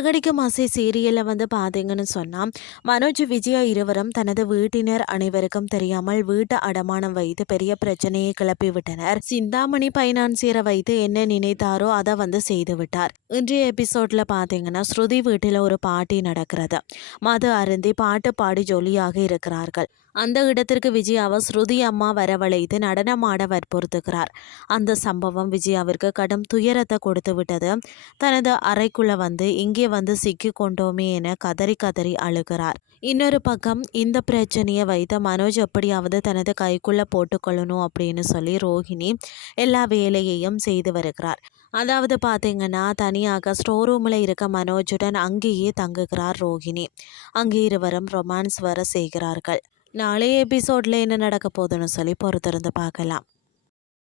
சிறகடிக்கும் ஆசை சீரியல்ல பார்த்தீங்கன்னு சொன்னா, மனோஜ், விஜயா இருவரும் தனது வீட்டினர் அனைவருக்கும் தெரியாமல் வீட்டு அடமானம் வைத்து பெரிய பிரச்சனையை கிளப்பி விட்டனர். சிந்தாமணி பைனான்சியரை வைத்து என்ன நினைத்தாரோ அதை செய்து விட்டார். இன்றைய எபிசோட்ல பார்த்தீங்கன்னா, ஸ்ருதி வீட்டில் ஒரு பார்ட்டி நடக்கிறது. மது அருந்தி பாட்டு பாடி ஜொலியாக இருக்கிறார்கள். அந்த இடத்திற்கு விஜயாவை ஸ்ருதி அம்மா வரவழைத்து நடனமாட வற்புறுத்துகிறார். அந்த சம்பவம் விஜயாவிற்கு கடும் துயரத்தை கொடுத்து விட்டது. தனது அறைக்குள்ள இங்கே சிக்கி கொண்டோமே என கதறி கதறி அழுகிறார். இன்னொரு பக்கம் இந்த பிரச்சனையை வைத்து மனோஜ் எப்படியாவது தனது கைக்குள்ள போட்டுக்கொள்ளணும் அப்படின்னு சொல்லி ரோஹிணி எல்லா வேலையையும் செய்து வருகிறார். அதாவது பார்த்தீங்கன்னா, தனியாக ஸ்டோர் ரூமில் இருக்க மனோஜுடன் அங்கேயே தங்குகிறார் ரோஹிணி. அங்கே இருவரும் ரொமான்ஸ் வர செய்கிறார்கள். நாளைய எபிசோட்ல என்ன நடக்க போகுதுன்னு சொல்லி பொறுத்திருந்து பார்க்கலாம்.